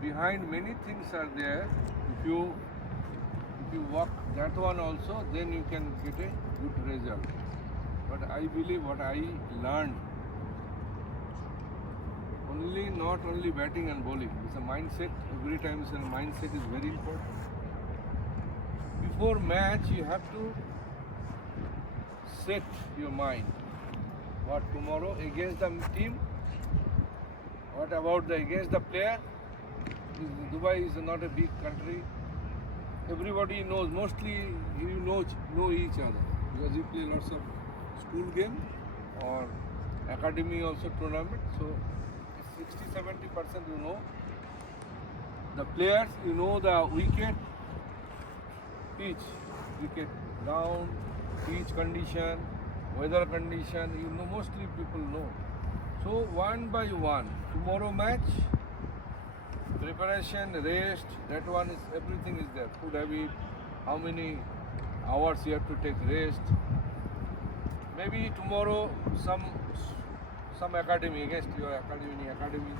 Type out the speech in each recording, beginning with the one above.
behind many things are there. If you walk that one also, then you can get a good result. But I believe what I learned, not only batting and bowling, it's a mindset. Every time it's a mindset is very important. Before match, you have to set your mind. What tomorrow against the team? What about the against the player? Dubai is not a big country. Everybody knows. Mostly you know each other because you play lots of school game or academy also tournament. So 60-70% you know the players. You know the pitch, wicket ground, pitch condition, weather condition. You know mostly people know. So one by one, tomorrow match, preparation, rest, that one is, everything is there. Food habit, how many hours you have to take rest. Maybe tomorrow some academy, against your academy,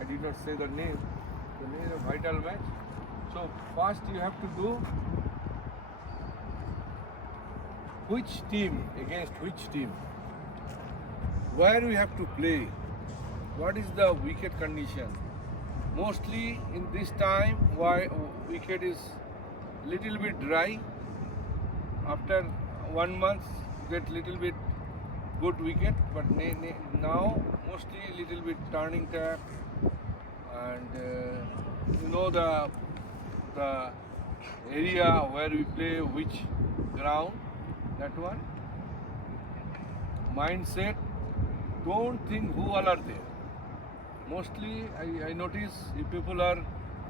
I did not say the name of vital match. So first you have to do which team against which team, where we have to play, what is the wicket condition. Mostly in this time, why wicket is little bit dry. After 1 month, get little bit good wicket, but now mostly little bit turning tap, and you know the area where we play, which ground, that one. Mindset. Don't think who all are there. Mostly I notice if people are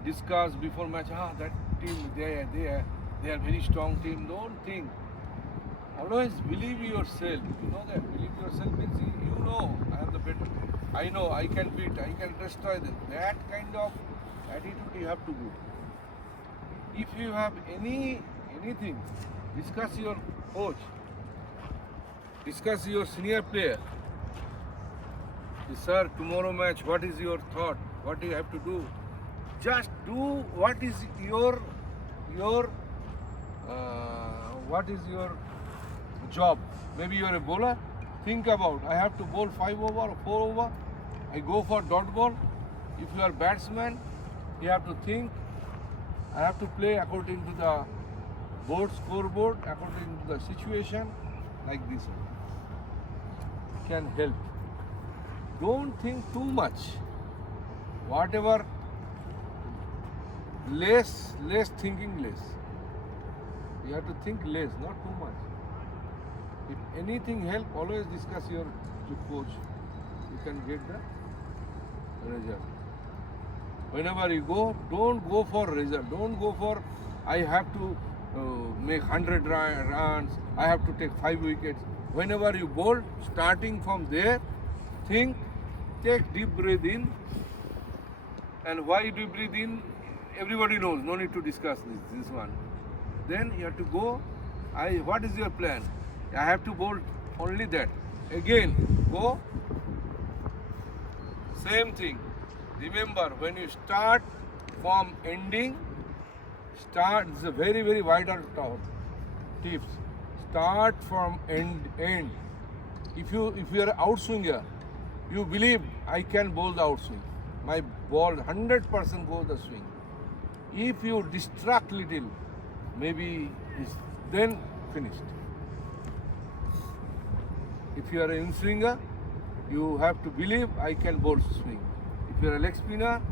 discussed before match, that team, they are very strong team. Don't think. Always believe yourself. You know that. Believe yourself means you know I am the better. I know I can beat, I can destroy them. That kind of attitude you have to do. If you have anything, discuss your coach, discuss your senior player. Sir, tomorrow match, what is your thought? What do you have to do? Just do what is your job. Maybe you are a bowler. Think about, I have to bowl 5 over or 4 over. I go for dot ball. If you are batsman, you have to think, I have to play according to the scoreboard, according to the situation, like this one. Can help. Don't think too much. Whatever, less thinking less. You have to think less, not too much. If anything help, always discuss your coach. You can get the result. Whenever you go, don't go for result. Don't go for, I have to make 100 runs, I have to take 5 wickets. Whenever you bowl, starting from there, think, take deep breath in. And why do you breathe in? Everybody knows, no need to discuss this one. Then you have to go, what is your plan? I have to bowl only that. Again, go, same thing. Remember, when you start from ending, it's a very, very vital tips. Start from end. If you are outswinger, you believe I can bowl the outswing. My ball 100% goes the swing. If you distract little, maybe it's then finished. If you are an in-swinger, you have to believe I can bowl swing. If you are a leg spinner,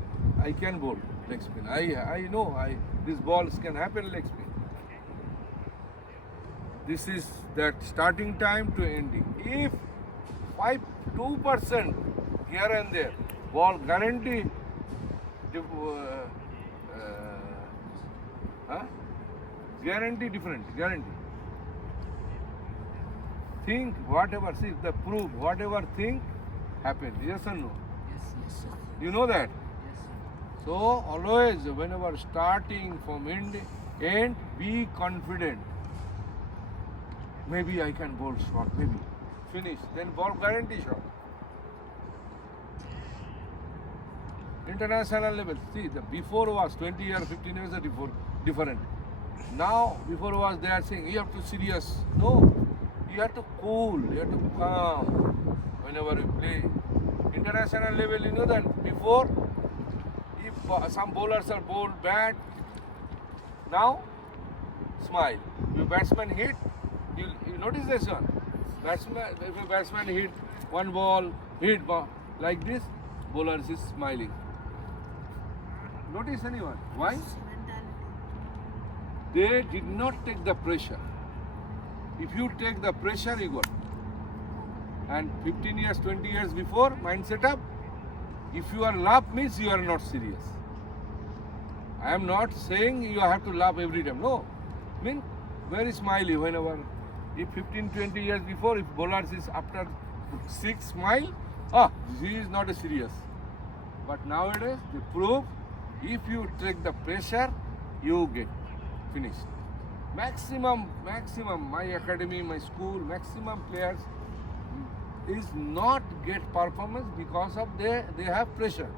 I can bowl leg spin. I know these balls can happen leg spin. This is that starting time to ending. If 2% here and there, ball guarantee, guarantee different, guarantee. Think whatever, see the proof, whatever think happens. Yes or no? Yes, sir. You know that? Yes, sir. So always whenever starting from end, be confident. Maybe I can bowl short, maybe. Finish, then ball guarantee shot. International level. See, the before was 20 years, 15 years are different. Now, before was they are saying you have to serious. No, you have to cool, you have to calm whenever you play. International level, you know that before, if some bowlers are bowled bad, now smile. If batsman hit, you notice this one. If a batsman hit one ball, like this, bowlers is smiling. Notice anyone? Why? They did not take the pressure. If you take the pressure, you got. And 15 years, 20 years before, mind set up, if you are laugh means you are not serious. I am not saying you have to laugh every time. No. Mean very smiley whenever. If 15, 20 years before, if bowlers is after 6 smile, he is not a serious. But nowadays, they prove if you take the pressure, you get finished. Maximum, my academy, my school, maximum players is not get performance because of they have pressure.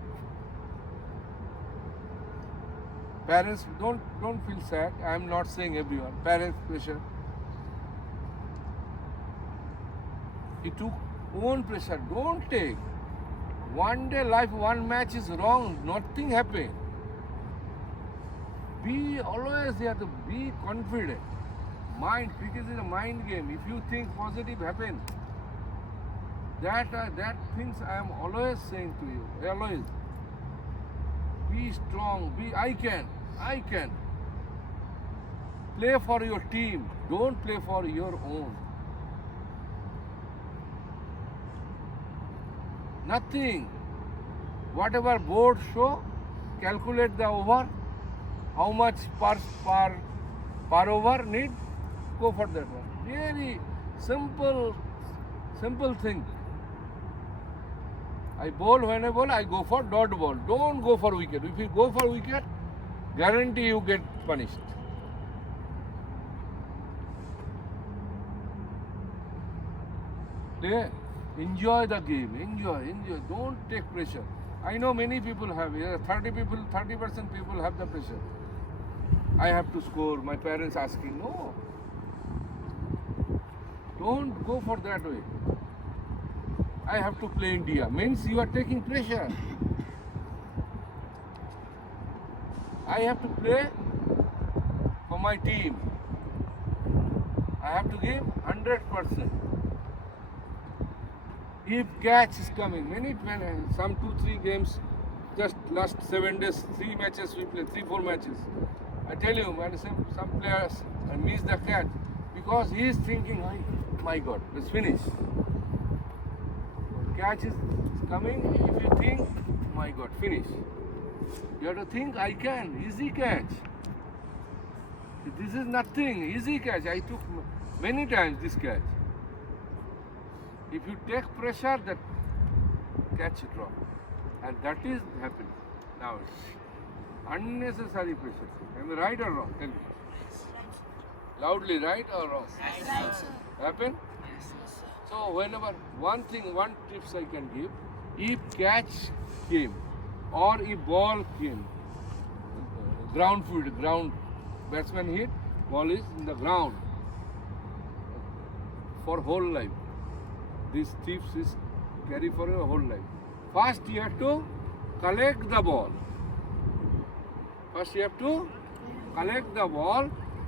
Parents don't feel sad. I am not saying everyone. Parents pressure. He took own pressure. Don't take. One day life, one match is wrong. Nothing happened. Be always you have to be confident. Mind, cricket is a mind game. If you think positive happen, that things I am always saying to you. Always. Be strong. I can. Play for your team. Don't play for your own. Nothing. Whatever board show, calculate the over. How much per over need? Go for that one. Very simple thing. I bowl when I bowl, I go for dot ball. Don't go for wicket. If you go for wicket, guarantee you get punished. Play. Enjoy the game. Enjoy. Don't take pressure. I know many people have. 30% people have the pressure. I have to score. My parents asking. No. Don't go for that way. I have to play India. Means you are taking pressure. I have to play for my team. I have to give 100%. If catch is coming, some 2-3 games, just last 7 days, 3 matches we play, 3-4 matches. I tell you, when some players miss the catch because he is thinking, my God, let's finish. Catch is coming, if you think, my God, finish. You have to think, I can, easy catch. This is nothing, easy catch. I took many times this catch. If you take pressure, that catch drop. And that is happening now. Unnecessary pressure. Am I right or wrong? Tell me. Loudly, right or wrong? Right, sir. Happen? Yes, sir. So whenever one tips I can give, if catch came or if ball came, ground batsman hit, ball is in the ground for whole life. These tips is carry for your whole life. First you have to collect the ball.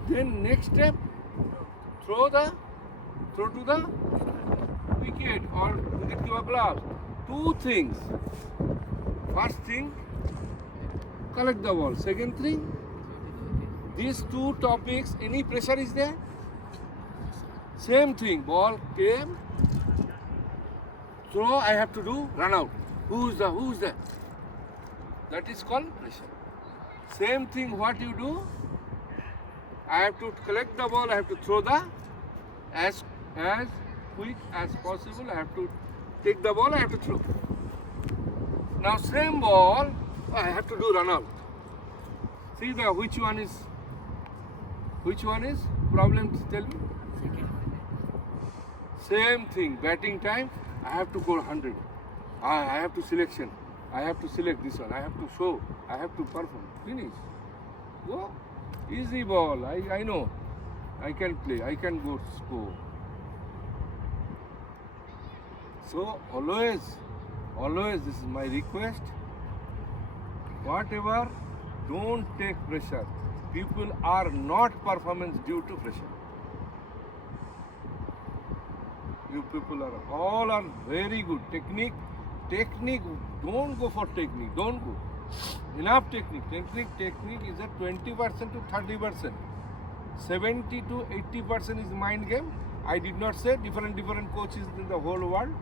Then next step, throw to the wicket or wicket keeper gloves. 2 things. First thing, collect the ball. Second thing, these 2 topics, any pressure is there? Same thing, ball came, throw, I have to do, run out. Who's there? That is called pressure. Same thing, what you do? I have to collect the ball, I have to throw as quick as possible. I have to take the ball, I have to throw. Now same ball, I have to do run out. See which one is problem, tell me. Same thing, batting time, I have to go 100. I have to selection. I have to select this one. I have to show. I have to perform. Finish. Go. Easy ball. I know. I can play. I can go score. So always, this is my request. Whatever, don't take pressure. People are not performance due to pressure. You people are very good. Technique, don't go for technique. Don't go. Enough technique. Technique is at 20% to 30%. 70 to 80% is mind game. I did not say different coaches in the whole world.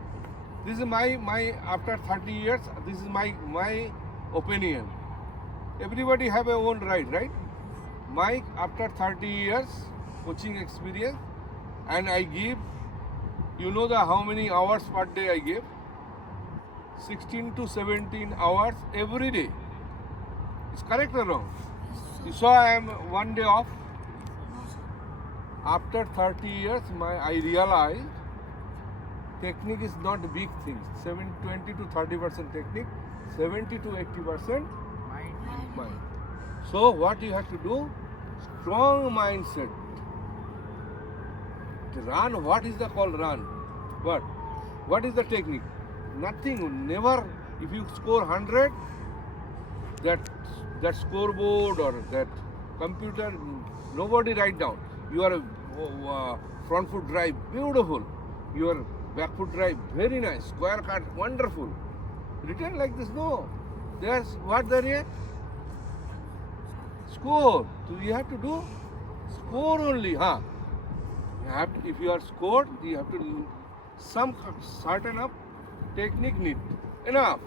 This is my after 30 years. This is my opinion. Everybody have a own right? My after 30 years coaching experience, and I give. You know how many hours per day I give? 16 to 17 hours every day. Is correct or wrong? You saw I am one day off. No, sir. After 30 years, I realized technique is not a big thing. 20 to 30% technique, 70 to 80% mind. So what you have to do? Strong mindset. Run. What is the call run? What is the technique? Nothing. Never. If you score 100, that scoreboard or that computer, nobody write down. Your front foot drive, beautiful. Your back foot drive, very nice. Square cut, wonderful. Written like this, no. There's what there is? Score. So you have to do score only, huh? You have to, if you are scored, you have to some certain of technique need. Enough.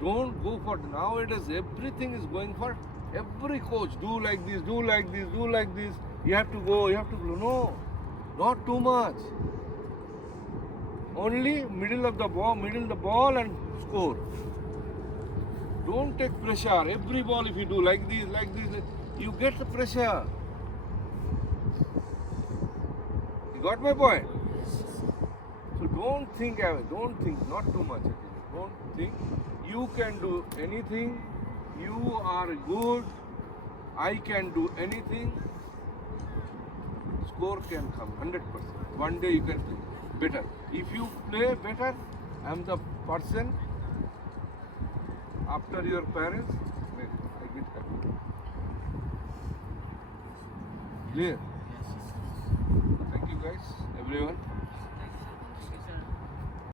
Don't go for nowadays. Everything is going for every coach. Do like this. Do like this. Do like this. You have to go. You have to go. No, not too much. Only middle the ball and score. Don't take pressure. Every ball, if you do like this, you get the pressure. You got my point? So don't think, not too much. Don't think. You can do anything. You are good. I can do anything. Score can come 100%. One day you can play better. If you play better, I am the person after your parents. I get happy. Clear? Thank you guys, everyone.